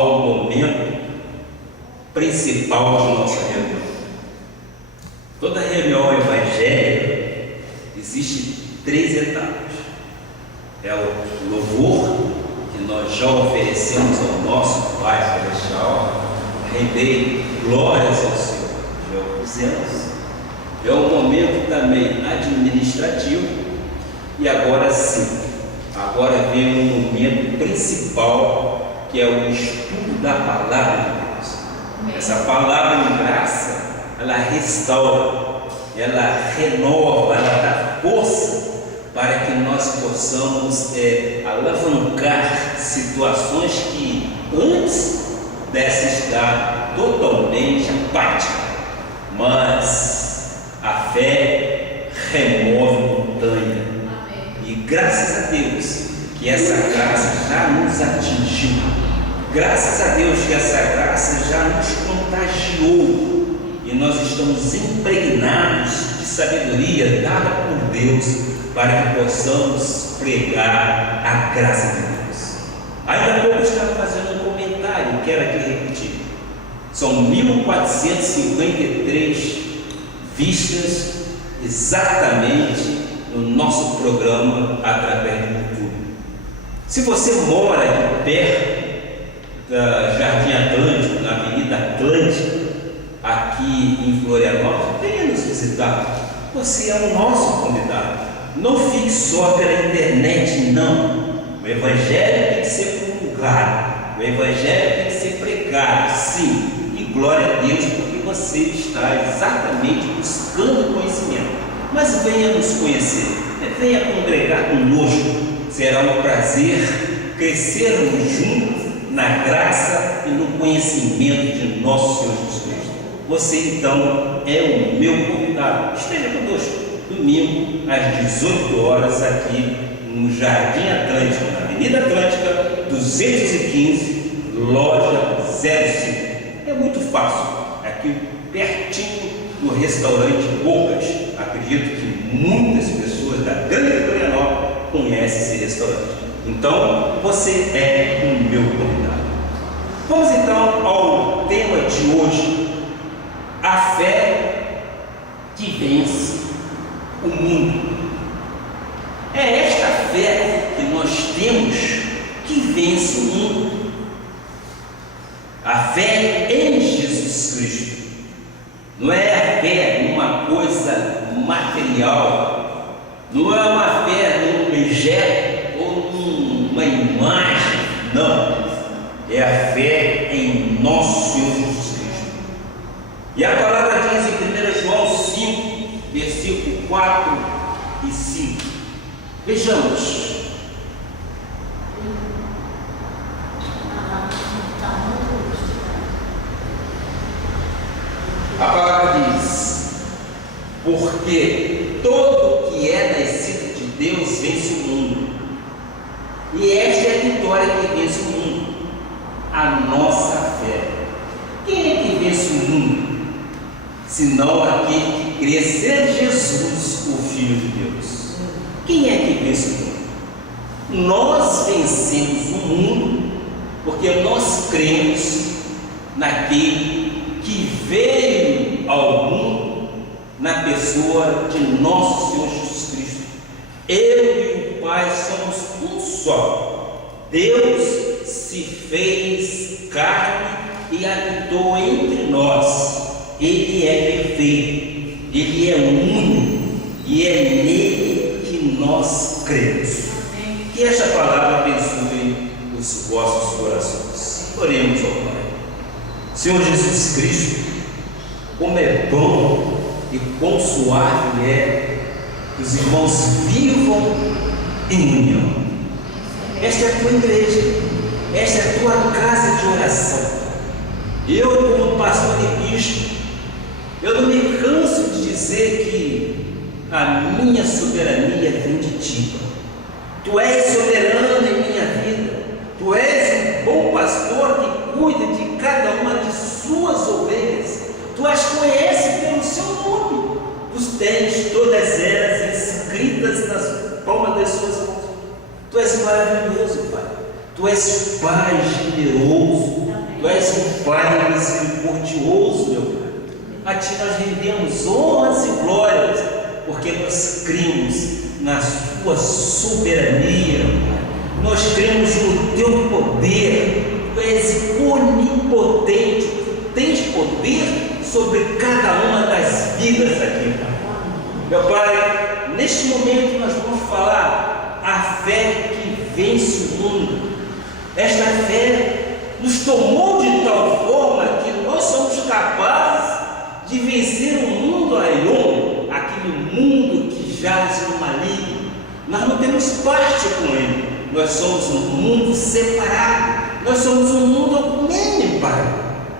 ao momento principal de nossa reunião. Toda reunião evangélica existe 3 etapas. É o louvor, que nós já oferecemos ao nosso Pai Celestial, render glórias ao Senhor, já o fizemos. É o momento também administrativo, e agora sim, agora vem o momento principal, que é o estudo da palavra de Deus. Essa palavra de graça, ela restaura, ela renova, ela dá força para que nós possamos alavancar situações que antes desse estar totalmente apática. Mas a fé remove montanha. E graças a Deus que essa graça já nos atingiu. Graças a Deus que essa graça já nos contagiou. E nós estamos impregnados de sabedoria dada por Deus para que possamos pregar a graça de Deus. Ainda há pouco eu estava fazendo um comentário, quero aqui repetir. São 1453 vistas exatamente no nosso programa através do YouTube. Se você mora aqui perto da Jardim Atlântico, na Avenida Atlântica, aqui em Florianópolis, venha nos visitar. Você é o nosso convidado. Não fique só pela internet, não. O Evangelho tem que ser promulgado, o Evangelho tem que ser pregado, sim. E glória a Deus, porque você está exatamente buscando conhecimento. Mas venha nos conhecer, venha congregar conosco. Será um prazer crescermos juntos na graça e no conhecimento de nosso Senhor Jesus Cristo. Você então é o meu convidado. Esteja conosco domingo às 18 horas aqui no Jardim Atlântico, na Avenida Atlântica 215, loja 05. É muito fácil, aqui pertinho do restaurante Bocas. Acredito que muitas pessoas da grande Florianópolis conhecem esse restaurante. Então você é o meu convidado. Vamos então ao tema de hoje: a fé que vence o mundo. É esta fé que nós temos que vence o mundo. A fé em Jesus Cristo. Não é a fé numa coisa material, não é uma fé num objeto ou numa imagem, não. É a fé em nosso Senhor Jesus Cristo. E a palavra diz em 1 João 5, versículo 4 e 5. Vejamos. A palavra diz: porque todo que é nascido de Deus vence o mundo. E esta é a vitória que vence o mundo, a nossa fé. Quem é que vence o mundo? Senão aquele que crê ser Jesus, o Filho de Deus. Quem é que vence o mundo? Nós vencemos o mundo porque nós cremos naquele que veio ao mundo na pessoa de nosso Senhor Jesus Cristo. Eu e o Pai somos um só. Deus se fez carne e habitou entre nós. Ele é perfeito, Ele é único, e é nele que nós cremos. Que esta palavra abençoe os vossos corações. Oremos ao Pai. Senhor Jesus Cristo, como é bom e quão suave é que os irmãos vivam em união. Esta é a tua igreja, esta é a tua casa de oração. Eu, como pastor de Cristo, eu não me canso de dizer que a minha soberania vem de ti. Tu és soberano em minha vida. Tu és um bom pastor que cuida de cada uma de suas ovelhas. Tu as conheces pelo seu nome. Tu tens todas elas escritas nas palmas das suas mãos. Tu és maravilhoso, Pai. Tu és Pai generoso. Tu és um Pai misericordioso, meu Pai. A Ti nós rendemos honras e glórias, porque nós cremos na Sua soberania, Pai. Nós cremos no Teu poder. Tu és onipotente, Tu tens poder sobre cada uma das vidas aqui, Pai. Meu Pai, neste momento nós vamos falar a fé que vence o mundo. Esta fé nos tomou de tal forma que nós somos capazes de vencer o mundo aion, aquele mundo que jaz no maligno. Nós não temos parte com ele, nós somos um mundo separado, nós somos um mundo ecumênico, Pai.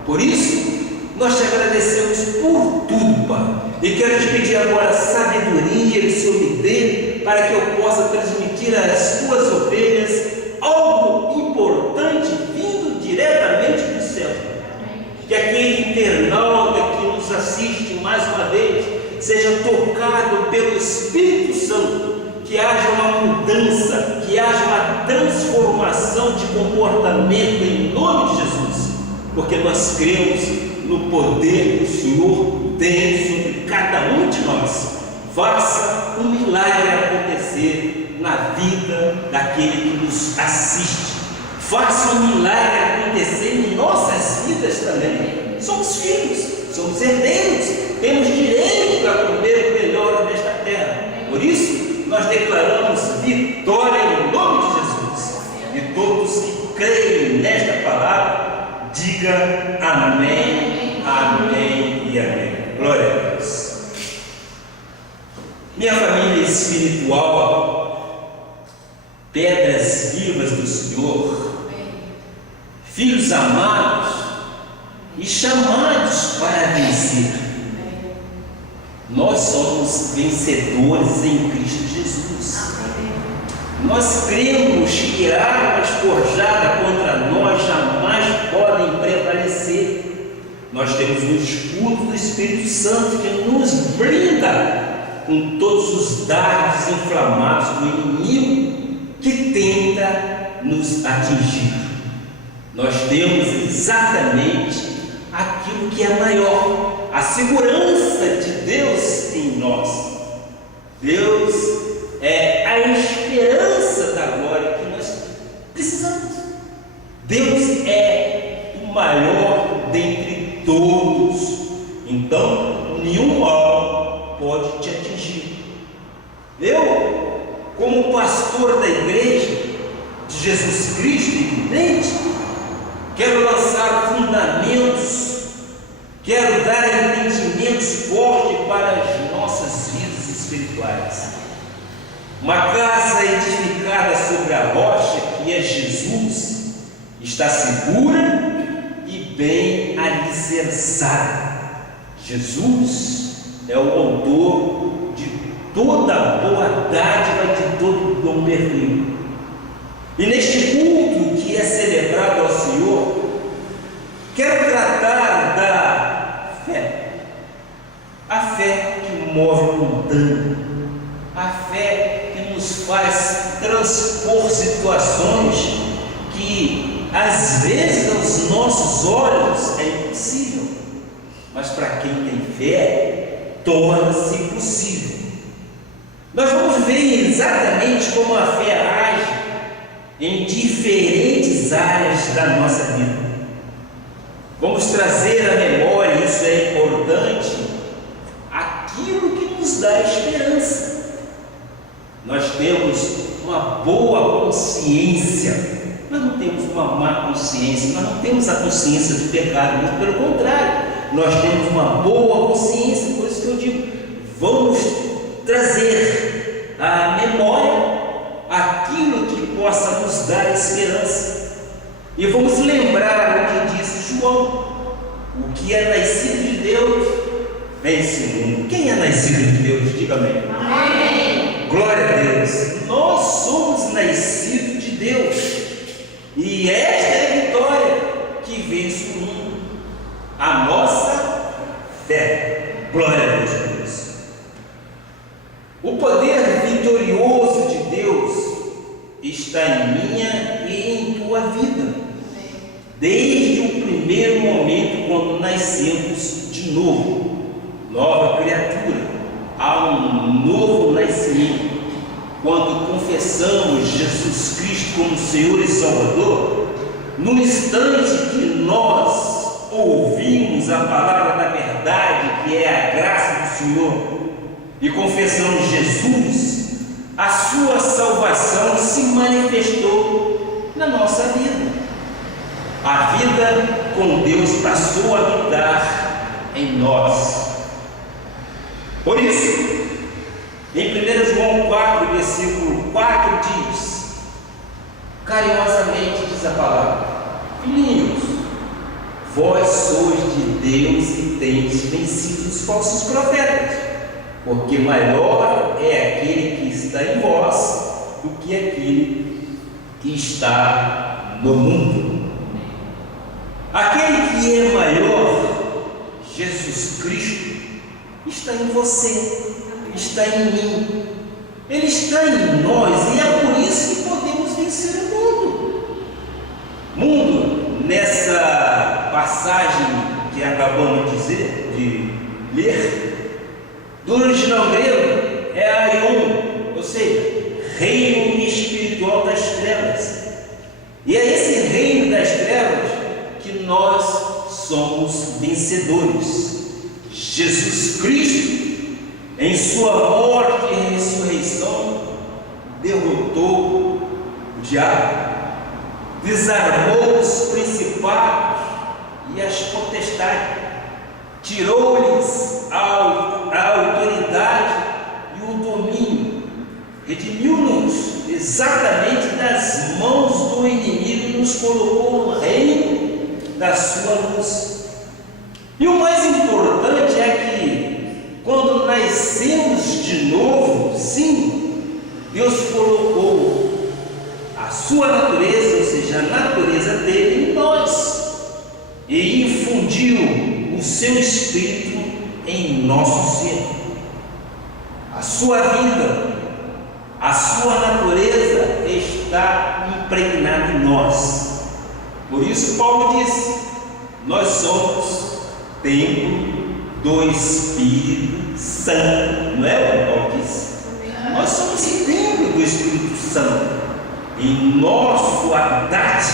Por isso, nós te agradecemos por tudo, Pai. E quero te pedir agora sabedoria que o Senhor me dê, para que eu possa transmitir às tuas ovelhas algo importante vindo diretamente do céu. Que aquele internauta que nos assiste mais uma vez seja tocado pelo Espírito Santo, que haja uma mudança, que haja uma transformação de comportamento em nome de Jesus, porque nós cremos no poder que o Senhor tem sobre cada um de nós. Faça um milagre acontecer na vida daquele que nos assiste. Faça um milagre acontecer em nossas vidas também. Somos filhos, somos herdeiros, temos direito a comer o melhor nesta terra. Por isso, nós declaramos vitória em nome de Jesus. E todos que creem nesta palavra, diga amém, amém e amém. Glória a Deus. Minha família espiritual, pedras vivas do Senhor, filhos amados e chamados para vencer. Nós somos vencedores em Cristo Jesus. Nós cremos que armas forjadas contra nós jamais podem prevalecer. Nós temos um escudo do Espírito Santo que nos blinda com todos os dardos inflamados do inimigo que tenta nos atingir. Nós temos exatamente aquilo que é maior, a segurança de Deus em nós. Deus é a esperança da glória que nós precisamos. Deus é o maior dentre todos, então nenhum mal pode te atingir. Eu, como pastor da igreja de Jesus Cristo, evidente, quero lançar fundamentos, quero dar entendimentos fortes para as nossas vidas espirituais. Uma casa edificada sobre a rocha, que é Jesus, está segura e bem alicerçada. Jesus é o autor de toda boa dádiva, de todo dom perfeito. E neste culto que é celebrado ao Senhor, quero tratar da fé. A fé que move montanha, a fé que nos faz transpor situações que às vezes aos nossos olhos é impossível, mas para quem tem fé, torna-se possível. Nós vamos ver exatamente como a fé age em diferentes áreas da nossa vida. Vamos trazer à memória, isso é importante, aquilo que nos dá esperança. Nós temos uma boa consciência, nós não temos uma má consciência, nós não temos a consciência do pecado, muito pelo contrário, nós temos uma boa consciência. Por isso que eu digo, vamos trazer à memória aquilo que possa nos dar esperança, e vamos lembrar o que disse João: o que é nascido de Deus vence o mundo. Quem é nascido de Deus? Diga amém. Amém. Glória a Deus. Nós somos nascidos de Deus, e esta é a vitória que vence o mundo, a nossa fé. Glória a Deus por isso. O poder vitorioso de Deus está em minha e em tua vida, desde o primeiro momento, quando nascemos de novo, nova criatura, há um novo nascimento. Quando confessamos Jesus Cristo como Senhor e Salvador, no instante que nós ouvimos a palavra da verdade, que é a graça do Senhor, e confessamos Jesus, a sua salvação se manifestou na nossa vida. A vida com Deus passou a habitar em nós. Por isso, em 1 João 4, versículo 4 diz, carinhosamente diz a palavra: filhinhos, vós sois de Deus e tendes vencido os falsos profetas, porque maior é aquele que está em vós do que aquele que está no mundo. Aquele que é maior, Jesus Cristo, está em você, está em mim, Ele está em nós, e é por isso que podemos vencer o mundo. Mundo, nessa passagem que acabamos de ler, do original grego é aion, ou seja, reino espiritual das trevas. E é esse reino das trevas que nós somos vencedores. Jesus Cristo, em sua morte e ressurreição, derrotou o diabo, desarmou os principados e as potestades, tirou-lhes a autoridade e o domínio, redimiu-nos exatamente das mãos do inimigo e nos colocou no reino da sua luz. E o mais importante é que, quando nascemos de novo, sim, Deus colocou a sua natureza, ou seja, a natureza dele em nós, e infundiu o seu Espírito em nosso ser. A sua vida, a sua natureza está impregnada em nós. Por isso Paulo disse: nós somos templo do Espírito Santo, não é o que Paulo disse? Nós somos templo do Espírito Santo. Em nosso habitat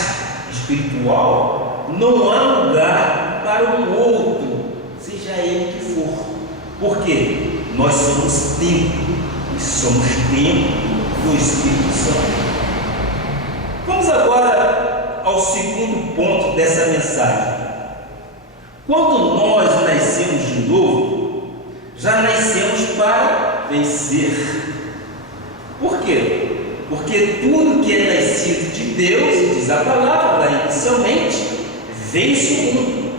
espiritual não há lugar para um outro, seja ele que for. Por quê? Nós somos templo e somos templo do Espírito Santo. Vamos agora ao segundo ponto dessa mensagem. Quando nós nascemos de novo, já nascemos para vencer. Por quê? Porque tudo que é nascido de Deus, diz a palavra lá inicialmente, vence o mundo.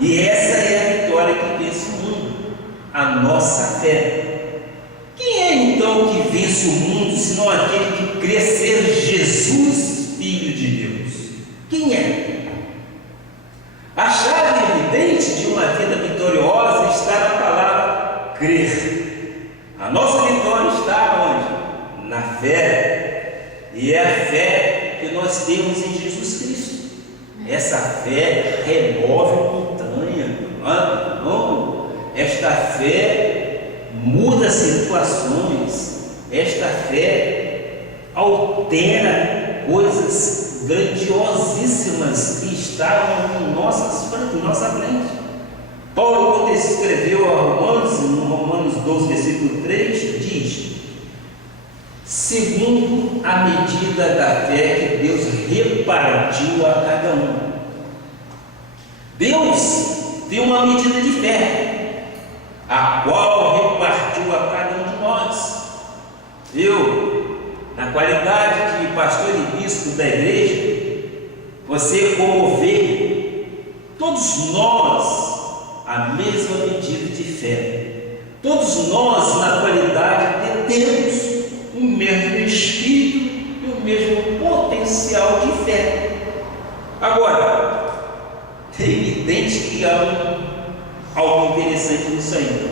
E essa é a vitória que vence o mundo, a nossa fé. Quem é então que vence o mundo, senão aquele que crê ser Jesus, Filho de Deus? Quem é? A chave evidente de uma vida vitoriosa está na palavra crer. A nossa vitória está onde? Na fé. E é a fé que nós temos em Jesus Cristo. Essa fé remove montanha. Não. Esta fé muda situações. Esta fé altera coisas grandiosíssimas que estavam em nossa frente. Paulo, quando escreveu a Romanos, no Romanos 12, versículo 3, diz: segundo a medida da fé que Deus repartiu a cada um. Deus tem uma medida de fé, a qual repartiu a cada um de nós. Eu, na qualidade de pastor e bispo da igreja, você como ovelha, todos nós a mesma medida de fé. Todos nós, na qualidade, temos o mesmo espírito e o mesmo potencial de fé. Agora, é evidente que há algo interessante nisso aí.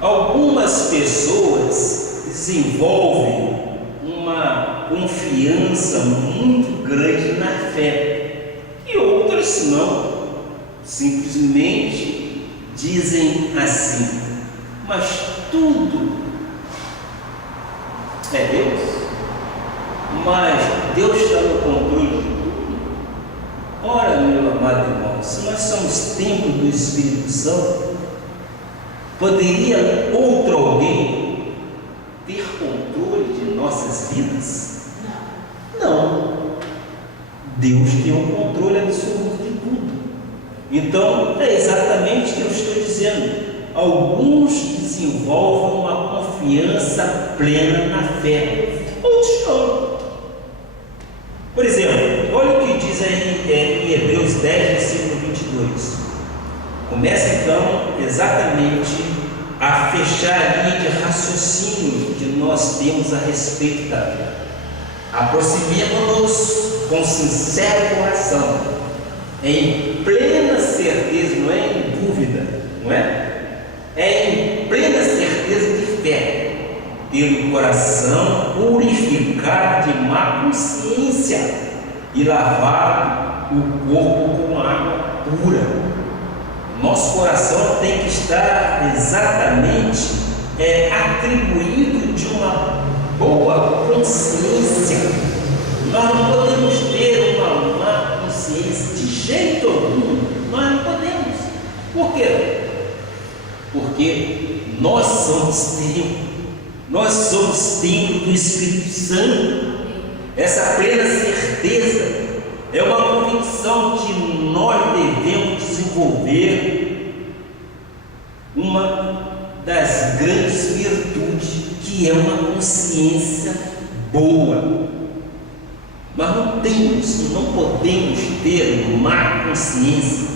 Algumas pessoas desenvolvem uma confiança muito grande na fé, e outras Muitos não, simplesmente dizem assim: mas tudo é Deus, mas Deus está no controle de tudo. Ora, meu amado irmão, se nós somos templo do Espírito Santo, poderia outro alguém ter controle de nossas vidas? Não. Deus tem o controle absoluto de tudo. Então, é exatamente o que eu estou dizendo. Alguns desenvolvem uma confiança plena na fé, outros não. Por exemplo, olha o que diz aí em Hebreus 10, versículo 22. Começa então exatamente a fechar a linha de raciocínio que nós temos a respeito da fé. Aproximemo-nos com sincero coração, em plena certeza, não é em dúvida, não é? É em plena certeza de fé, pelo coração purificado de má consciência e lavado o corpo com água pura. Nosso coração tem que estar exatamente atribuído de uma boa consciência. Nós não podemos ter uma má consciência de jeito algum. Nós não podemos. Por quê? Porque nós somos templo do Espírito Santo. Essa plena certeza é uma convicção que nós devemos desenvolver uma das grandes virtudes, que é uma consciência boa. Nós não podemos ter má consciência.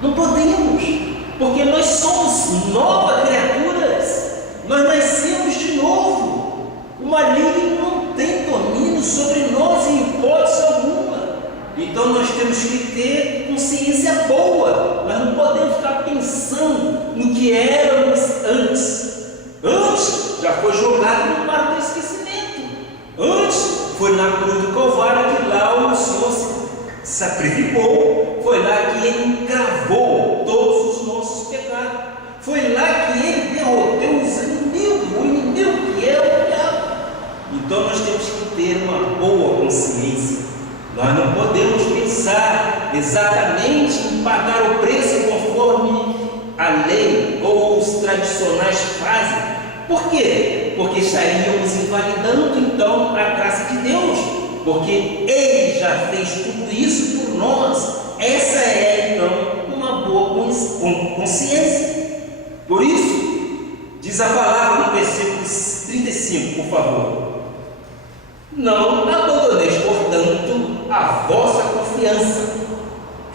Não podemos, porque nós somos novas criaturas. Nós nascemos de novo. O maligno não tem domínio sobre nós em hipótese alguma. Então nós temos que ter consciência boa. Nós não podemos ficar pensando no que éramos antes. Antes já foi jogado no mar do esquecimento. Antes foi na cruz do Calvário que lá o Senhor se sacrificou. Foi lá que Ele encravou todos os nossos pecados. Foi lá que Ele derrotou os inimigos, o inimigo que é o diabo. Então nós temos que ter uma boa consciência. Nós não podemos pensar exatamente em pagar o preço conforme a lei ou os tradicionais fazem. Por quê? Porque estaríamos invalidando então a graça de Deus, porque Ele já fez tudo isso por nós. Essa é então uma boa consciência. Por isso, diz a palavra no versículo 35, por favor: não abandoneis, portanto, a vossa confiança.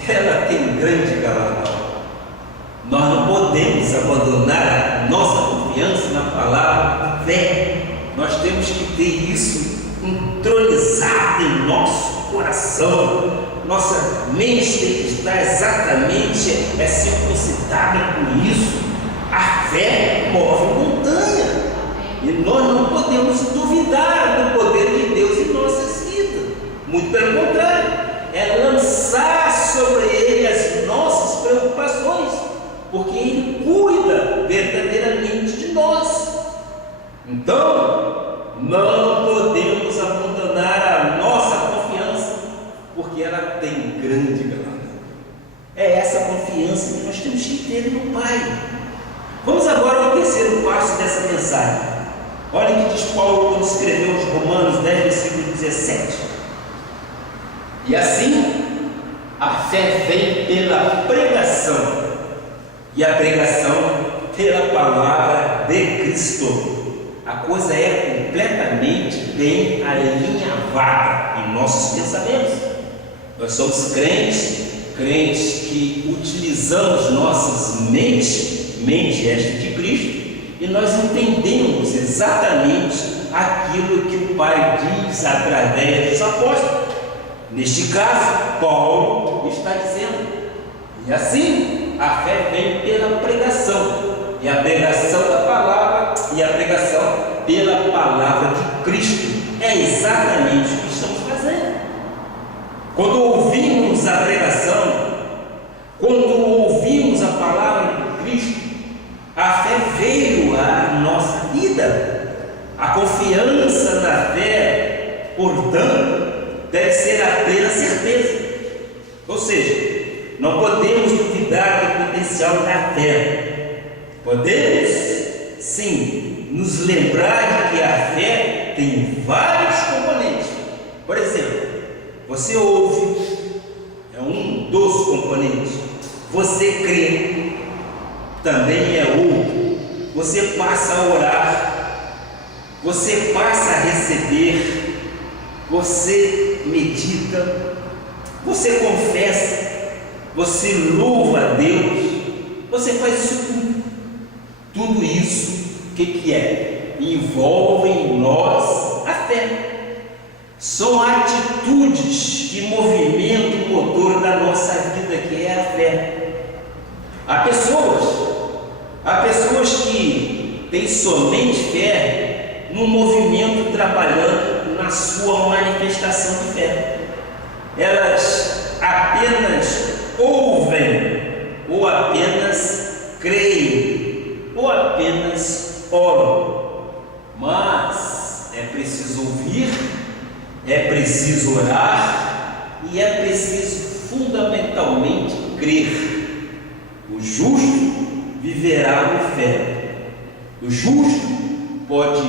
Ela tem grande galardão. Nós não podemos abandonar a nossa confiança na palavra fé. Nós temos que ter isso entronizado em nosso coração. Nossa mente tem que estar exatamente circuncidada com isso. A fé move montanha. E nós não podemos duvidar do poder de Deus em nossas vidas. Muito pelo contrário, é lançar sobre Ele as nossas preocupações, porque Ele cuida verdadeiramente de nós. Então, não podemos abandonar a nossa confiança, porque ela tem grande galardão. É essa confiança que nós temos que ter no Pai. Vamos agora ao terceiro passo dessa mensagem. Olha o que diz Paulo quando escreveu os Romanos 10, versículo 17. E assim, a fé vem pela pregação, e a pregação pela palavra de Cristo. A coisa é completamente bem alinhavada em nossos pensamentos. Nós somos crentes que utilizamos nossas mentes, mente esta de Cristo, e nós entendemos exatamente aquilo que o Pai diz através dos apóstolos. Neste caso, Paulo está dizendo: e assim, a fé vem pela pregação, e a pregação da palavra, e a pregação pela palavra de Cristo. É exatamente o que estamos fazendo. Quando ouvimos a pregação Portanto, deve ser a plena certeza. Ou seja, não podemos duvidar do potencial da fé. Podemos, sim, nos lembrar de que a fé tem vários componentes. Por exemplo, você ouve, é um dos componentes. Você crê, também é outro. Você passa a orar, você passa a receber, você medita, você confessa, você louva a Deus, você faz isso tudo. Tudo isso, o que é? Envolve em nós a fé. São atitudes que movimentam o motor da nossa vida, que é a fé. Há pessoas que têm somente fé no movimento trabalhando na sua manifestação de fé. Elas apenas ouvem, ou apenas creem, ou apenas oram. Mas é preciso ouvir, é preciso orar e é preciso fundamentalmente crer. O justo viverá por fé. O justo pode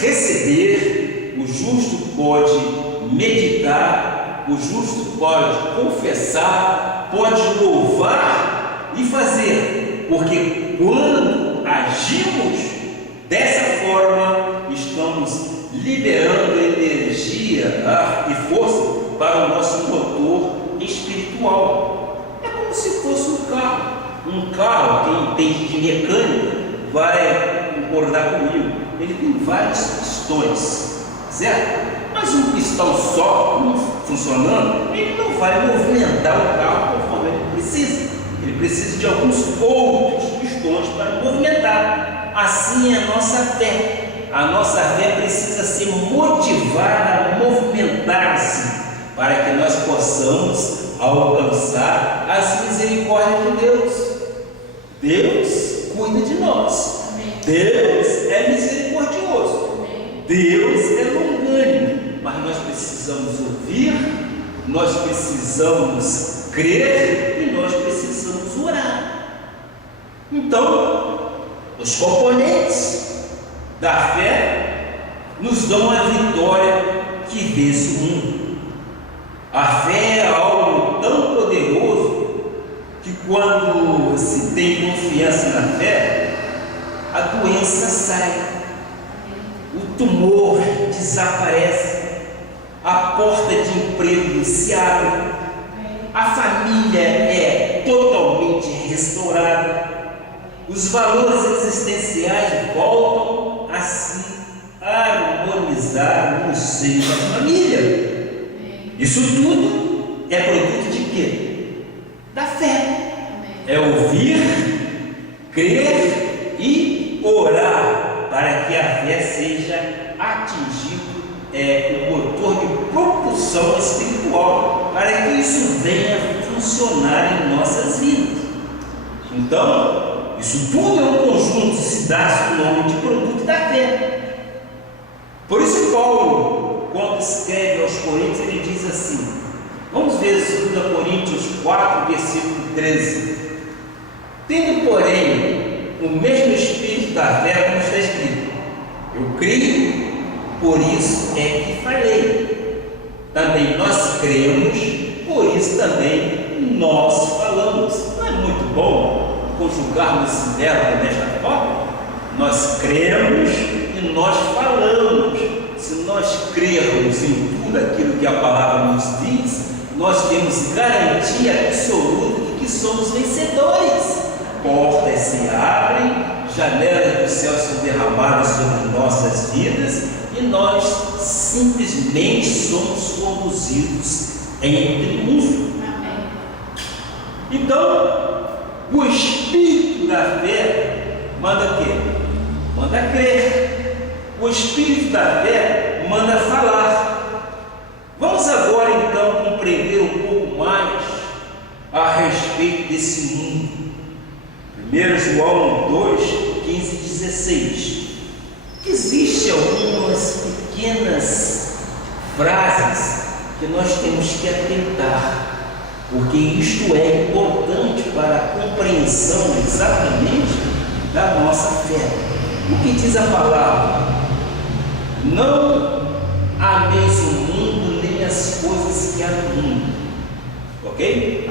receber, o justo pode meditar, o justo pode confessar, pode louvar e fazer, porque quando agimos dessa forma, estamos liberando energia e força para o nosso motor espiritual. É como se fosse um carro. Um carro, quem entende de mecânica vai concordar comigo. Ele tem vários pistões, certo? Mas um pistão só, funcionando, ele não vai movimentar o carro conforme ele precisa. Ele precisa de alguns outros pistões para movimentar. Assim é a nossa fé. A nossa fé precisa ser motivada a movimentar-se para que nós possamos alcançar as misericórdias de Deus. Deus cuida de nós. Amém. Deus é misericordioso. Amém. Deus é longânimo. Mas nós precisamos ouvir, nós precisamos crer e nós precisamos orar. Então, os componentes da fé nos dão a vitória que vence o mundo. A fé é algo tão poderoso que quando se tem confiança na fé, a doença sai, o tumor desaparece, a porta de emprego se abre, a família é totalmente restaurada, os valores existenciais voltam a se harmonizar no seio da família. Isso tudo é produto de quê? Da fé. É ouvir, crer e orar para que a fé seja atingido, o motor de propulsão espiritual, para que isso venha a funcionar em nossas vidas. Então, isso tudo é um conjunto, se dá o nome de produto da fé. Por isso Paulo, quando escreve aos Coríntios, ele diz assim, vamos ver 2 Coríntios 4, versículo 13. Tendo, porém, o mesmo espírito da fé, como está escrito, eu creio, por isso é que falei. Também nós cremos, por isso também nós falamos. Não é muito bom conjugarmos esse verbo desta forma? Nós cremos e nós falamos. Se nós crermos em tudo aquilo que a palavra nos diz, nós temos garantia absoluta de que somos vencedores. Portas se abrem, janelas do céu são derramadas sobre nossas vidas e nós simplesmente somos conduzidos em triunfo. Então, o Espírito da fé manda o quê? Manda crer. O Espírito da fé manda falar. Vamos agora então compreender um pouco mais a respeito desse mundo. 1 João 2, 15 e 16. Existem algumas pequenas frases que nós temos que atentar, porque isto é importante para a compreensão exatamente da nossa fé. O que diz a palavra? Não ameis o mundo nem as coisas que há no mundo. Ok?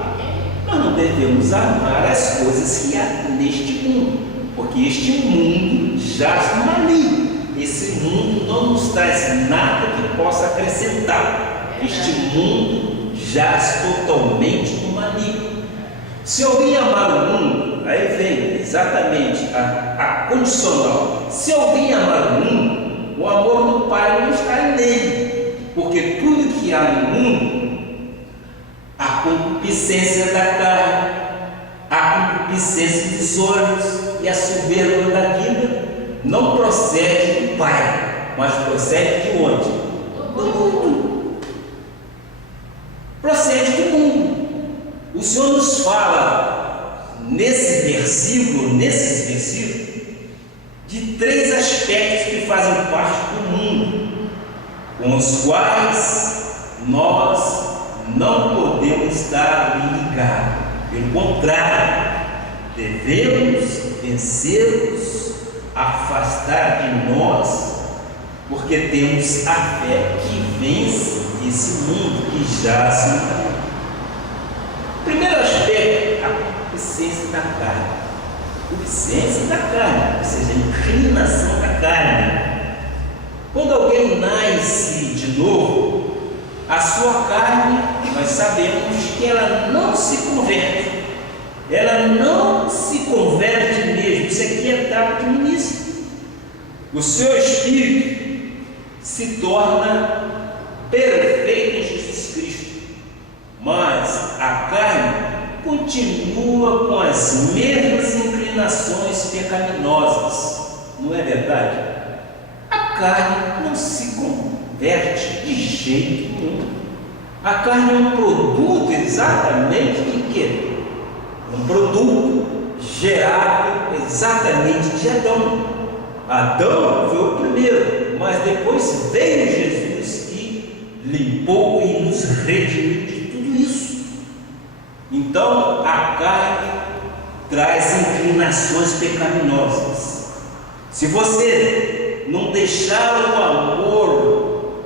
Nós não devemos amar as coisas que há neste mundo, porque este mundo jaz no maligno. Esse mundo não nos traz nada que possa acrescentar. Este mundo jaz totalmente no maligno. Se alguém amar o mundo, aí vem exatamente a condicional. Se alguém amar o mundo, o amor do Pai não está nele, porque tudo que há no mundo, a concupiscência da carne, a concupiscência dos olhos e a soberba da vida, não procede do Pai, mas procede de onde? Do mundo. Procede do mundo. O Senhor nos fala nesses versículos, de 3 aspectos que fazem parte do mundo, com os quais nós não podemos estar ligados. Pelo contrário, devemos vencer-los, afastar de nós, porque temos a fé que vence esse mundo que jaz no maligno. Primeiro aspecto, a concupiscência da carne. Concupiscência da carne, ou seja, a inclinação da carne. Quando alguém nasce de novo, a sua carne, nós sabemos que ela não se converte. Ela não se converte mesmo. Isso aqui é etapa de início. O seu espírito se torna perfeito em Jesus Cristo, mas a carne continua com as mesmas inclinações pecaminosas. Não é verdade? A carne não se converte de jeito nenhum. A carne é um produto exatamente de quê? Um produto gerado exatamente de Adão. Adão foi o primeiro, mas depois veio Jesus e limpou e nos redimiu de tudo isso. Então a carne traz inclinações pecaminosas. Se você não deixar o amor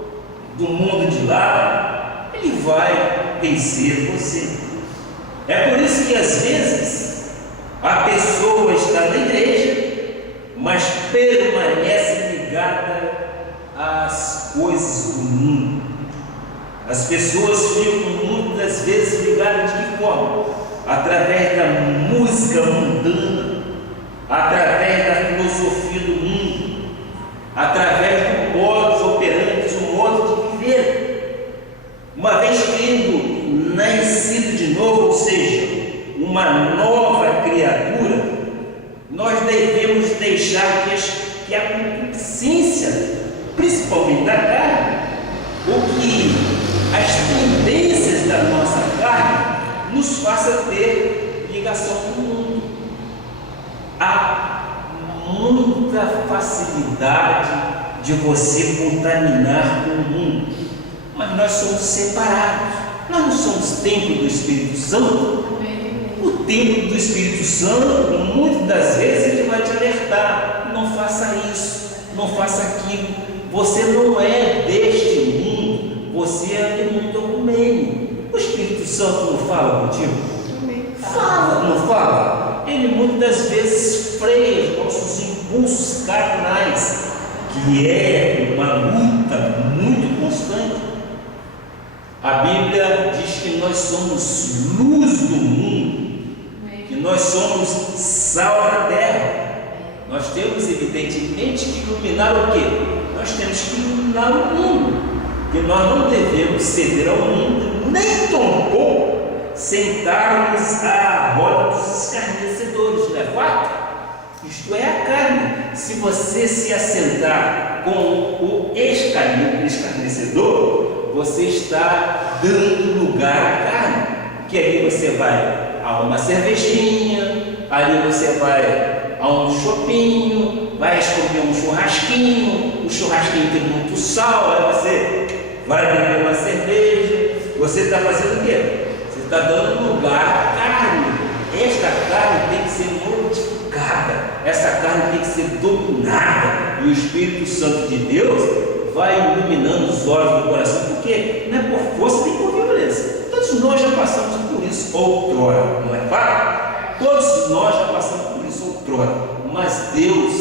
do mundo de lado, ele vai vencer você. É por isso que às vezes a pessoa está na igreja, mas permanece ligada às coisas do mundo. As pessoas ficam muitas vezes ligadas de que forma? Através da música mundana, através da filosofia do mundo, através do modus operandi, do modo de viver. Uma vez tendo nascido de novo, ou seja, uma nova criatura, nós devemos deixar que a concupiscência, principalmente da carne, ou que as tendências da nossa carne nos faça ter ligação com o mundo. Há muita facilidade de você contaminar com o mundo, mas nós somos separados. Nós não somos templo do Espírito Santo. O templo do Espírito Santo, muitas das vezes, ele vai te alertar: não faça isso, não faça aquilo. Você não é deste mundo, você é do mundo ecumênico. O Espírito Santo não fala contigo? Fala, não fala? Ele muitas vezes freia os nossos impulsos carnais, que é uma luta muito constante. A Bíblia diz que nós somos luz do mundo, que nós somos sal da terra. Nós temos evidentemente que iluminar o quê? Nós temos que iluminar o mundo, que nós não devemos ceder ao mundo, nem tampouco sentarmos à roda dos escarnecedores, não é fato? Isto é a carne. Se você se assentar com o escarnecedor, você está dando lugar à carne, que ali você vai a uma cervejinha, ali você vai a um chopinho, vai comer um churrasquinho, o churrasquinho tem muito sal, aí você vai beber uma cerveja, você está fazendo o quê? Você está dando lugar à carne. Esta carne tem que ser mortificada, essa carne tem que ser dominada, e o Espírito Santo de Deus vai iluminando os olhos do coração, porque não é por força nem por violência. Todos nós já passamos por isso outrora, não é fato? Todos nós já passamos por isso outrora, mas Deus,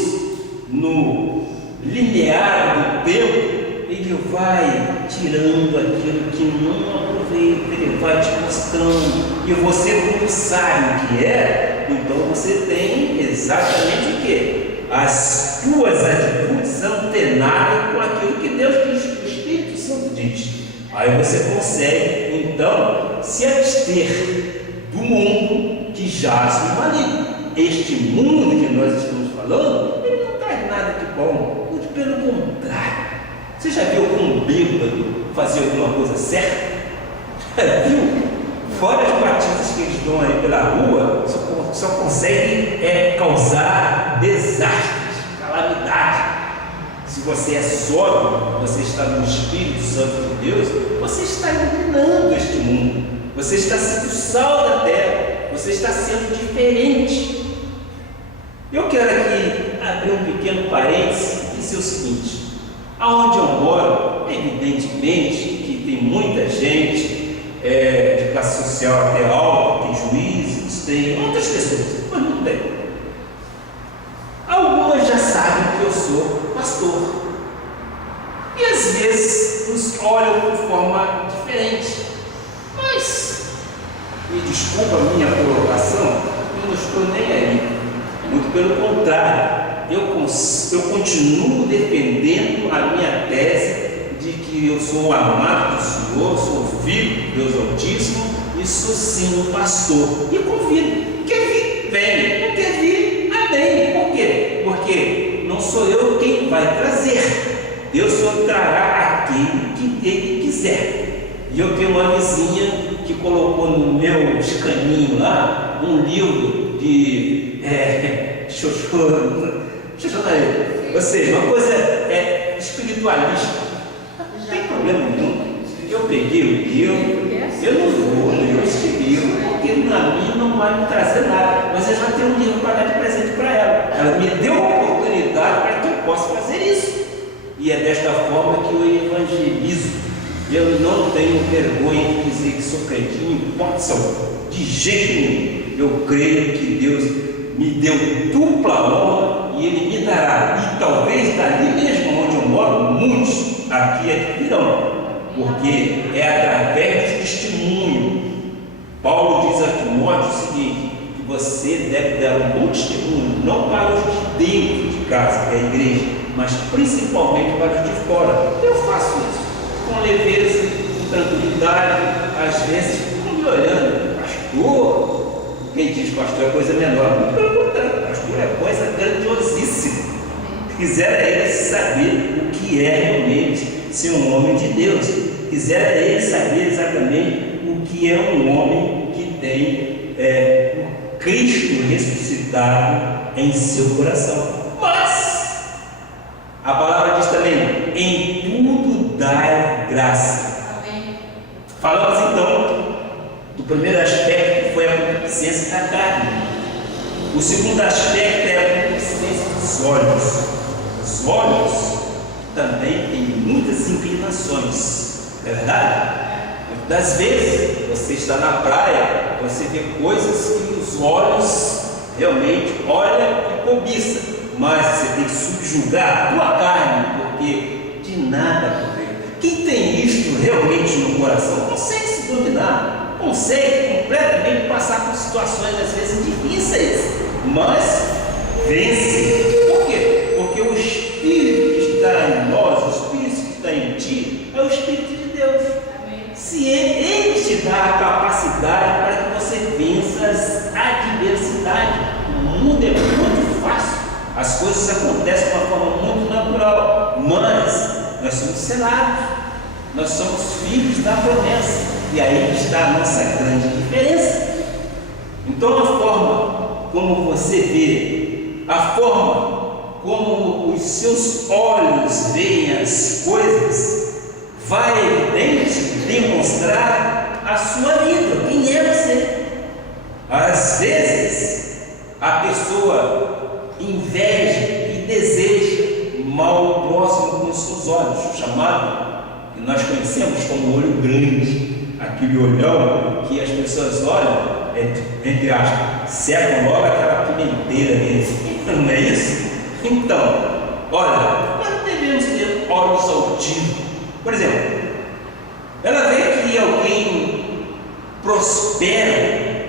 no linear do tempo, Ele vai tirando aquilo que não aproveita, Ele vai te mostrando, e você não sabe o que é, então você tem exatamente o que? As tuas atitudes antenadas com aquilo que Deus diz, que o Espírito Santo diz. Aí você consegue, então, se abster do mundo que jaz no maligno. Este mundo que nós estamos falando, ele não traz nada de bom, muito pelo contrário. Você já viu algum bêbado fazer alguma coisa certa? Já viu? Fora as batidas que eles dão aí pela rua, só conseguem causar desastres, calamidade. Se você é sóbrio, você está no Espírito Santo de Deus, você está iluminando este mundo, você está sendo sal da terra, você está sendo diferente. Eu quero aqui abrir um pequeno parênteses e dizer o seguinte: aonde eu moro, evidentemente que tem muita gente de classe social até alta, tem juízes, tem outras pessoas, mas muito bem. Algumas já sabem que eu sou pastor, e às vezes nos olham de forma diferente, mas, me desculpa a minha colocação, eu não estou nem aí, muito pelo contrário, eu continuo defendendo a minha tese de que eu sou o amado do Senhor, sou o filho de Deus Altíssimo e sou sim um pastor, e convido, quer vir, vem, não quer vir, amém. Por quê? Porque não sou eu quem vai trazer, Deus só trará aquele que Ele quiser. E eu tenho uma vizinha que colocou no meu escaninho lá um livro de ou seja, uma coisa espiritualista. Não tem problema nenhum. Eu peguei o livro, eu não vou ler esse livro, porque a mim não vai me trazer nada, mas eu já tenho um livro para dar de presente para ela. Ela me deu a oportunidade para que eu possa fazer isso, e é desta forma que eu evangelizo. Eu não tenho vergonha de dizer que sou crente, hipótese alguma, de jeito nenhum. Eu creio que Deus me deu dupla honra e Ele me dará, e talvez dali mesmo onde eu moro, muitos aqui virão, porque é através do testemunho. Paulo diz a Timóteo o seguinte: que você deve dar um bom testemunho, não para os de dentro de casa, que é a igreja, mas principalmente para os de fora. Eu faço isso com leveza, com tranquilidade. Às vezes ficam me olhando, pastor. Quem diz pastor é coisa menor, muito pelo contrário, pastor é coisa grandiosíssima. Quisera ele saber o que é realmente ser um homem de Deus, quisera ele saber exatamente o que é um homem que tem o Cristo ressuscitado em seu coração. Mas a palavra diz também: em tudo dai graça. Amém. Falamos então do primeiro aspecto, que foi a concupiscência da carne. O segundo aspecto é a concupiscência dos olhos. Os olhos também têm muitas inclinações, não é verdade? Muitas vezes você está na praia, você vê coisas que os olhos realmente olham e cobiçam, mas você tem que subjugar a tua carne, porque de nada aproveita. Quem tem isto realmente no coração consegue se dominar, consegue completamente passar por situações às vezes difíceis, mas vence. Por quê? Porque o Espírito que está em nós, o Espírito que está em ti, é o Espírito de Deus. Amém. Se ele te dá a capacidade para que você vença as adversidades, o mundo é muito fácil, as coisas acontecem de uma forma muito natural, mas nós somos selados, nós somos filhos da promessa, e aí está a nossa grande diferença. Então a forma como você vê, a forma como os seus olhos veem as coisas, vai, evidente, demonstrar a sua vida, quem é você. Às vezes, a pessoa inveja e deseja mal ao próximo com os seus olhos, chamado, que nós conhecemos como olho grande, aquele olhão que as pessoas olham, entre aspas, secam logo aquela pimenteira dele, não é isso? Então, olha, nós devemos ter olhos altivos. Por exemplo, ela vê que alguém prospera,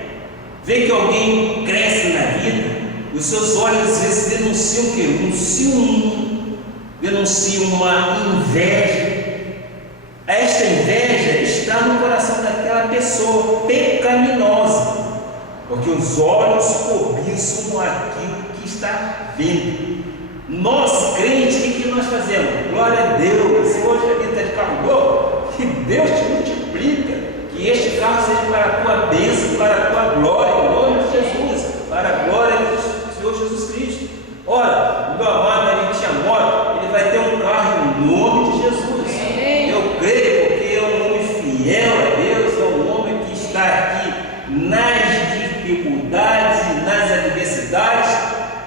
vê que alguém cresce na vida, os seus olhos às vezes denunciam o quê? Um ciúme, denunciam uma inveja. Esta inveja está no coração daquela pessoa pecaminosa, porque os olhos cobiçam aquilo que está vendo. Nós, crentes, o que nós fazemos? Glória a Deus, se hoje a vida está de carro novo, que Deus te multiplica, que este carro seja para a tua bênção, para a tua glória, em nome de Jesus, para a glória do Senhor Jesus Cristo. Olha, o meu amado, ele tinha moto, ele vai ter um carro em nome de Jesus. Eu creio, porque é um homem fiel a Deus, é um homem que está aqui nas dificuldades e nas adversidades,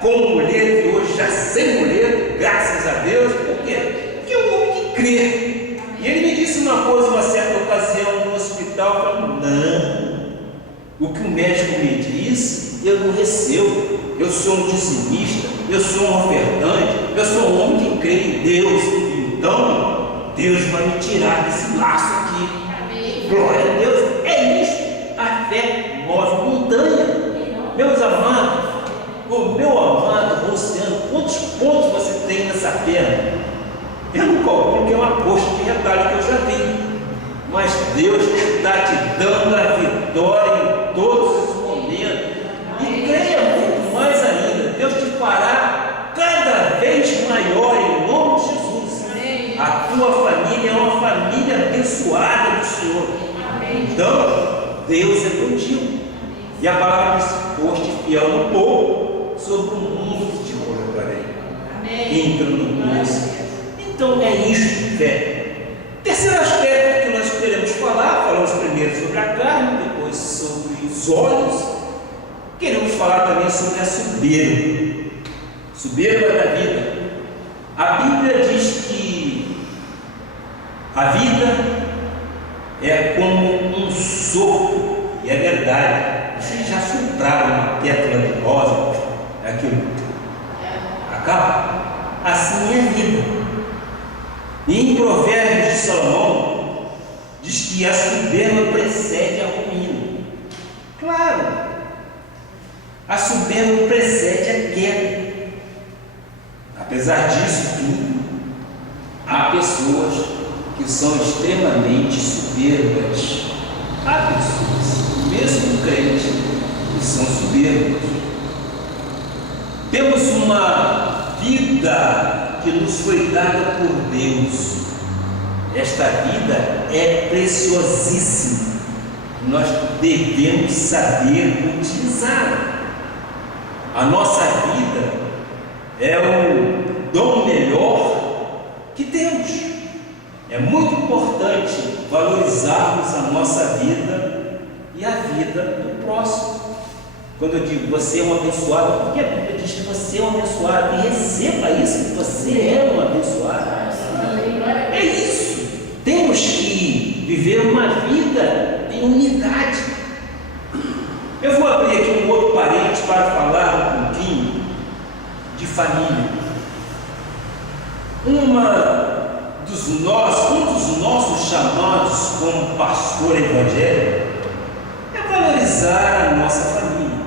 com mulher que hoje já sem mulher, graças a Deus. Por quê? Porque é um homem que crê. E ele me disse uma coisa, uma certa ocasião no hospital, eu falei, não, o que o médico me disse, eu não recebo. Eu sou um dizimista, eu sou um ofertante, eu sou um homem que crê em Deus. Então, Deus vai me tirar desse laço aqui. Amém. Glória a Deus. É isso. A fé move montanha. Meus amados, o meu amado Luciano, quantos pontos você tem nessa perna? Eu não calculo, porque é uma coxa de retalho que eu já vi. Mas Deus está te dando a vitória em todos os momentos. E creia muito mais ainda. Deus te fará cada vez maior em nome de Jesus. A tua família é uma família abençoada do Senhor. Então, Deus é contigo. E a palavra diz: foste fiel no pouco, sobre o mundo te colocarei. Entra no gozo. Então é isso, fé. Terceiro aspecto que nós queremos falar, falamos primeiro sobre a carne, depois sobre os olhos. Queremos falar também sobre a soberba. Soberba da vida. A Bíblia diz que a vida é como um sopro, e é verdade. Vocês já sopraram uma pétala de rosa, aquilo acaba? Assim é a vida. E em Provérbios de Salomão, diz que a soberba precede a ruína. Claro, a soberba precede a queda. Apesar disso tudo, há pessoas que são extremamente soberbas. Há pessoas, mesmo crentes, que são soberbas. Temos uma vida que nos foi dada por Deus. Esta vida é preciosíssima. Nós devemos saber utilizá-la. A nossa vida é o dom melhor que temos. É muito importante valorizarmos a nossa vida e a vida do próximo. Quando eu digo você é um abençoado, porque a Bíblia diz que você é um abençoado, e receba isso, que você é um abençoado. É isso. Temos que viver uma vida em unidade. Eu vou abrir aqui um outro parênteses para falar um pouquinho de família. Um dos nossos chamados como pastor evangélico é valorizar a nossa família.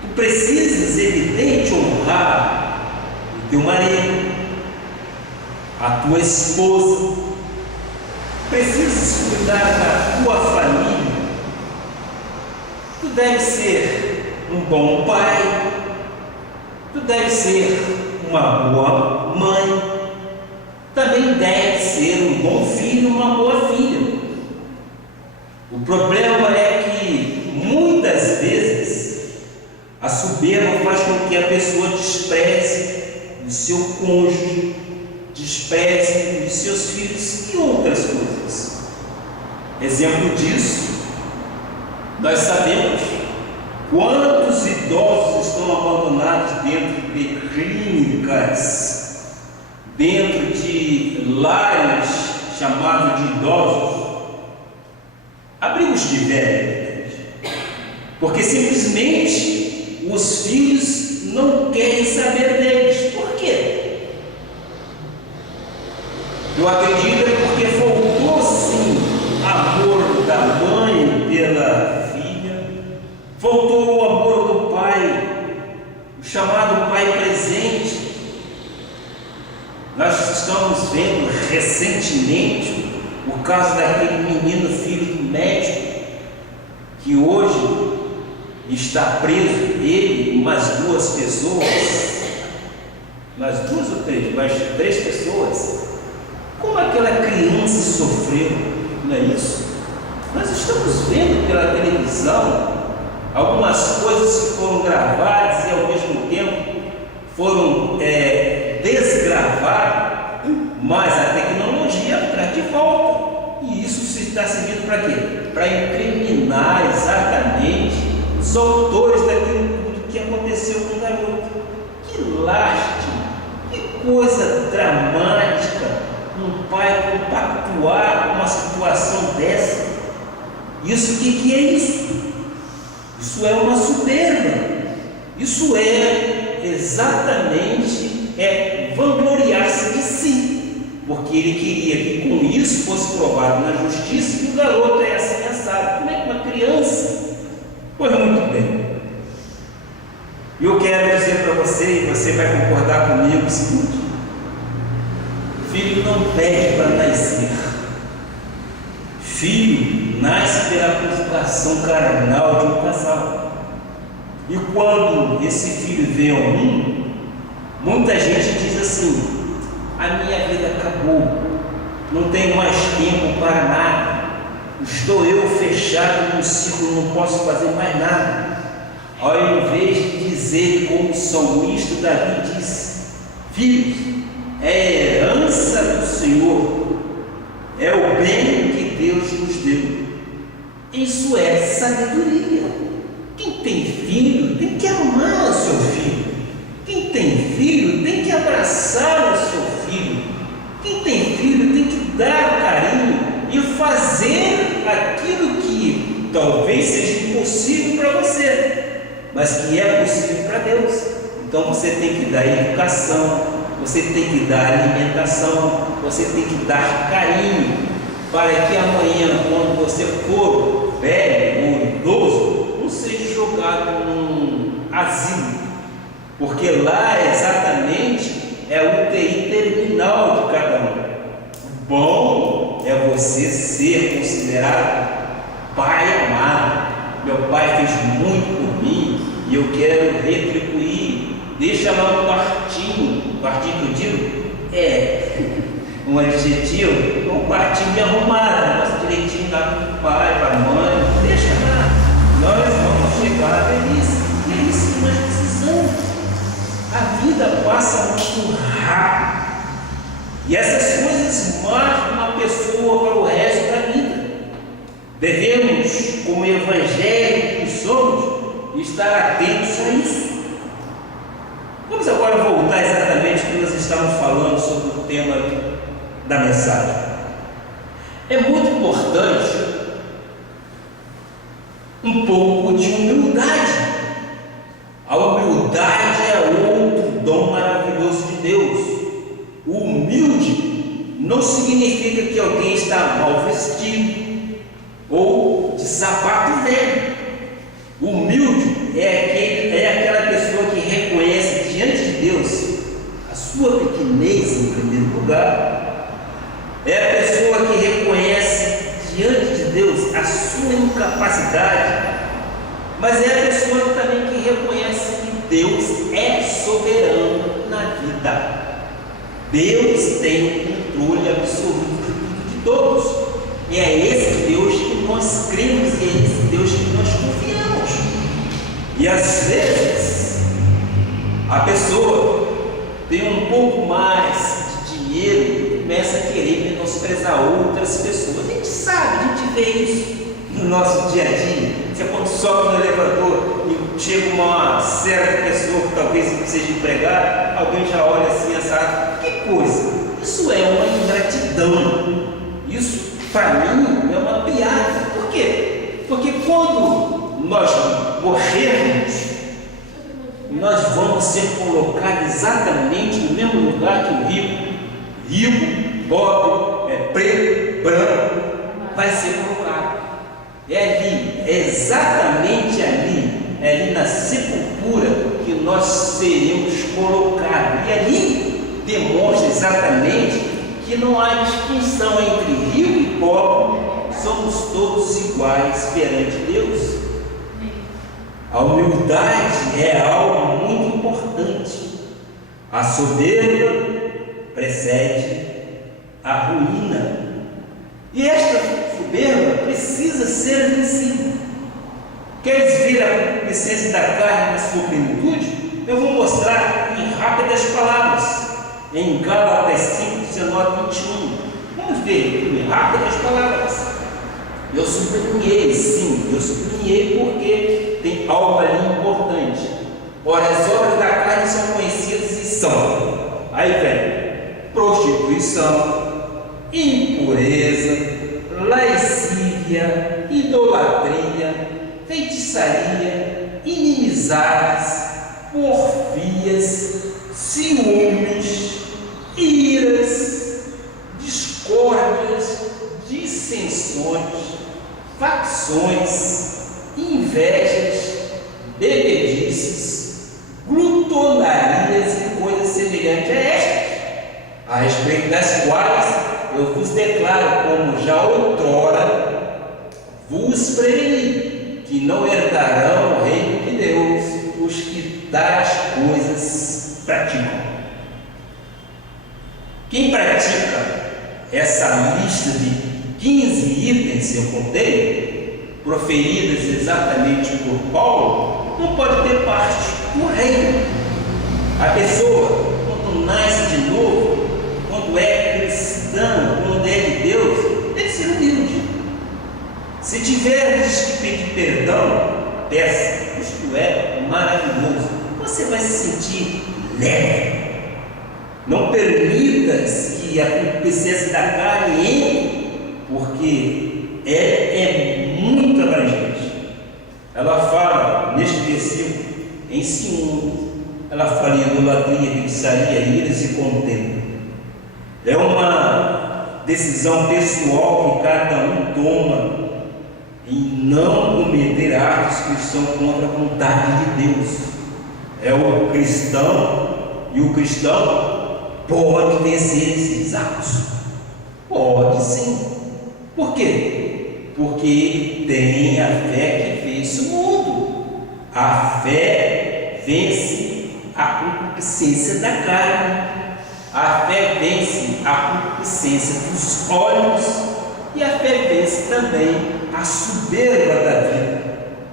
Tu precisas, evidente, honrar o teu marido, a tua esposa, precisas cuidar da tua família. Tu deves ser um bom pai, tu deves ser uma boa mãe, também deve ser um bom filho, uma boa filha. O problema é que muitas vezes a soberba faz com que a pessoa despreze o seu cônjuge, despreze despreze os seus filhos e outras coisas. Exemplo disso, nós sabemos quantos idosos estão abandonados dentro de clínicas, dentro de lares chamados de idosos, abrigos de velhos, porque simplesmente os filhos não querem saber deles. Por quê? Eu acredito é porque faltou sim amor da mãe pela filha, faltou o amor do pai, o chamado pai presente. Nós estamos vendo recentemente o caso daquele menino filho do médico, que hoje está preso, ele e mais duas pessoas, mais duas ou três, mais três pessoas. Como aquela criança sofreu, não é isso? Nós estamos vendo pela televisão algumas coisas que foram gravadas e ao mesmo tempo foram desgravadas, mas a tecnologia traz de volta. E isso está servindo para quê? Para incriminar exatamente os autores daquilo tudo que aconteceu com o garoto. Que lástima, que coisa dramática um pai compactuar com uma situação dessa. Isso, o que é isso? Isso é uma soberba. Isso é exatamente vangloriar-se de si, porque ele queria que com isso fosse provado na justiça que o garoto é assim assado. Como é que uma criança? Pois muito bem. E eu quero dizer para você, e você vai concordar comigo, o seguinte: filho não pede para nascer. Filho nasce pela conjugação carnal de um casal. E quando esse filho vem ao mundo, muita gente diz assim: a minha vida acabou, não tenho mais tempo para nada, estou eu fechado num ciclo, não posso fazer mais nada. Ao invés de dizer, como o salmista Davi disse: filhos, é a herança do Senhor, é o bem que Deus nos deu. Isso é sabedoria. Quem tem filho tem que amar o seu filho. Quem tem filho tem que abraçar o seu filho. Quem tem filho tem que dar carinho e fazer aquilo que talvez seja impossível para você, mas que é possível para Deus. Então você tem que dar educação, você tem que dar alimentação, você tem que dar carinho, para que amanhã, quando você for velho ou idoso, não seja jogado num asilo, porque lá exatamente é o UTI terminal de cada um. O bom é você ser considerado pai amado. Meu pai fez muito por mim e eu quero retribuir. Deixa lá um quartinho que eu digo um adjetivo, um quartinho bem arrumado, nosso direitinho lá para o pai, para a mãe, deixa lá, nós vamos chegar à velhice, e é isso que nós precisamos. A vida passa muito rápido, e essas coisas marcam uma pessoa para o resto da vida. Devemos, como evangélicos que somos, estar atentos a isso. Vamos agora voltar exatamente ao que nós estávamos falando sobre o tema da mensagem. É muito importante um pouco de humildade. A humildade é outro dom maravilhoso de Deus. O humilde não significa que alguém está mal vestido ou de sapato velho. O humilde é aquela pessoa que reconhece diante de Deus a sua pequenez em primeiro lugar. É a pessoa que reconhece diante de Deus a sua incapacidade, mas é a pessoa também que reconhece que Deus é soberano na vida. Deus tem o controle absoluto de tudo, de todos, e é esse Deus que nós cremos, e é esse Deus que nós confiamos. E às vezes a pessoa tem um pouco mais de dinheiro e começa a querer menosprezar outras pessoas. A gente sabe, a gente vê isso no nosso dia a dia. Você quando sobe no elevador e chega uma certa pessoa que talvez não seja empregada, alguém já olha assim, essa que coisa. Isso é uma ingratidão. Isso, para mim, é uma piada. Por quê? Porque quando nós morrermos, nós vamos ser colocados exatamente no mesmo lugar que o rico. Rico, pobre, preto, branco, vai ser colocado. É ali, é exatamente ali, é ali na sepultura que nós seremos colocados. E ali demonstra exatamente que não há distinção entre rico e pobre, somos todos iguais perante Deus. A humildade é algo muito importante. A soberba precede a ruína. E esta soberba precisa ser vencida. Queres ver a concupiscência da carne na sua plenitude? Eu vou mostrar em rápidas palavras, em Gálatas 5, 19, 21. Vamos ver em rápidas palavras. Eu sublinhei, sim, eu sublinhei porque tem algo ali importante. Ora, as obras da carne são conhecidas e são. Aí vem prostituição, impureza, lascívia, idolatria, feitiçaria, inimizades, porfias, ciúmes, iras, discórdias, dissensões, facções, invejas, bebedices, glutonarias e coisas semelhantes a estas, a respeito das quais eu vos declaro, como já outrora vos preveni, que não herdarão o reino de Deus os que tais coisas praticam. Quem pratica essa lista de 15 itens eu contei, proferidas exatamente por Paulo, não pode ter parte no reino. A pessoa, quando nasce de novo, quando é cristã, quando é de Deus, deve ser humilde. Se tiveres que pedir perdão, peça, isto é maravilhoso. Você vai se sentir leve. Não permitas que a concupiscência da carne entre, porque é muito abrangente. Ela fala neste versículo em ciúme, ela fala em idolatria, feitiçaria, iras e contenda. É uma decisão pessoal que cada um toma em não cometer atos que são contra a vontade de Deus. É o cristão, e o cristão pode vencer esses atos. Pode sim. Por quê? Porque ele tem a fé que vence o mundo. A fé vence a concupiscência da carne. A fé vence a concupiscência dos olhos. E a fé vence também a soberba da vida.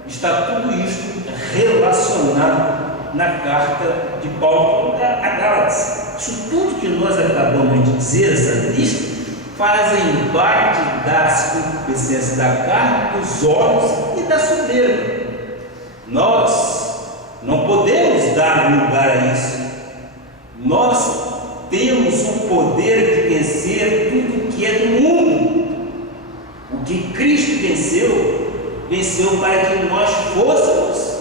Está tudo isto relacionado na carta de Paulo a Gálatas. Isso tudo que nós acabamos de dizer, essa lista, fazem parte das concupiscências da carne, dos olhos e da soberba. Nós não podemos dar lugar a isso. Nós temos o poder de vencer tudo que é do mundo. O que Cristo venceu para que nós fôssemos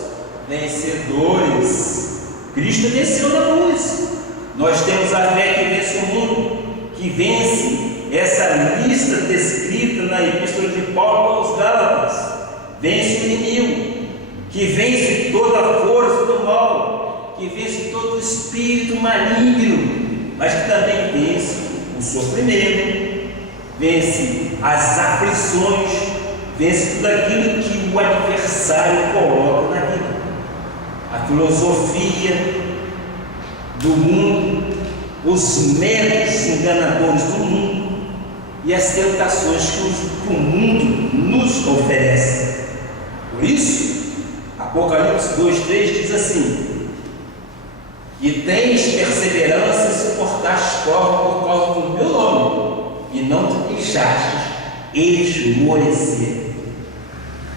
vencedores. Cristo venceu na cruz. Nós temos a fé que vence o mundo, que vence essa lista descrita na epístola de Paulo aos Gálatas. Vence o inimigo, que vence toda a força do mal, que vence todo o espírito maligno, mas que também vence o sofrimento, vence as aflições, vence tudo aquilo que o adversário coloca na vida. A filosofia do mundo, os métodos enganadores do mundo e as tentações que o mundo nos oferece. Por isso, Apocalipse 2,3 diz assim: e tens perseverança em suportar as provas por causa do meu nome, e não te deixaste esmorecer.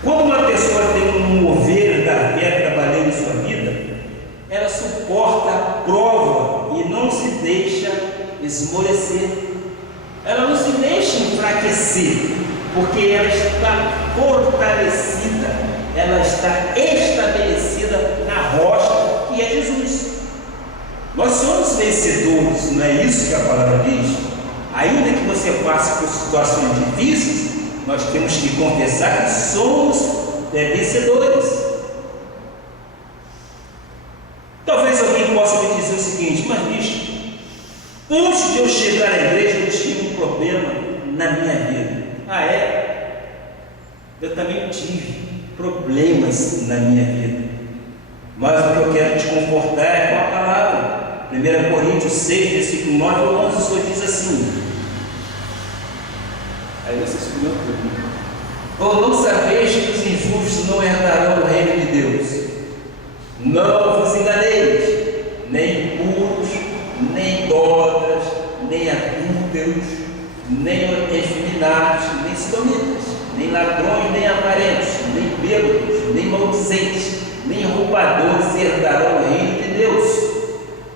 Quando uma pessoa tem um mover da fé trabalhando em sua vida, ela suporta a prova e não se deixa esmorecer. Ela não se deixa enfraquecer, porque ela está fortalecida, ela está estabelecida na rocha que é Jesus. Nós somos vencedores, não é isso que a palavra diz? Ainda que você passe por situações difíceis, nós temos que confessar que somos vencedores. Talvez alguém possa me dizer o seguinte: mas bicho, antes de eu chegar à igreja eu tinha um problema na minha vida. Ah, é? Eu também tive problemas na minha vida, mas o que eu quero te confortar é com a palavra. 1 Coríntios 6, versículo 9 ou 11, o Senhor diz assim. Aí você se pergunta: ou não sabeis que os injustos não herdarão o reino de Deus? Não vos enganeis, nem impuros, nem idólatras, nem adúlteros, nem efeminados, nem sodomitas, nem ladrões, nem avarentos, nem bêbados, nem maldizentes, nem roubadores herdarão o reino de Deus.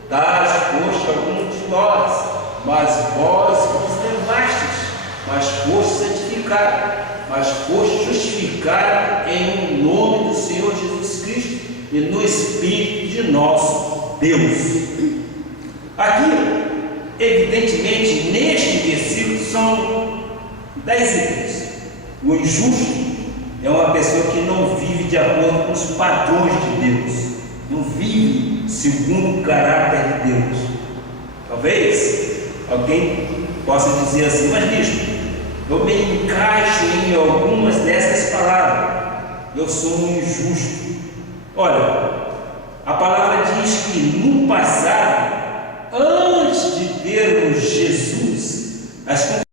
Tais foste alguns de nós, mas vós vos levastes, mas foste santificado, mas foste justificado em nome do Senhor Jesus Cristo e no Espírito de nosso Deus. Aqui, evidentemente, neste versículo são 10 itens. O injusto é uma pessoa que não vive de acordo com os padrões de Deus, não vive segundo o caráter de Deus. Talvez alguém possa dizer assim: mas bicho, eu me encaixo em algumas dessas palavras, eu sou um injusto. Olha, a palavra diz que no passado, antes de termos Jesus, as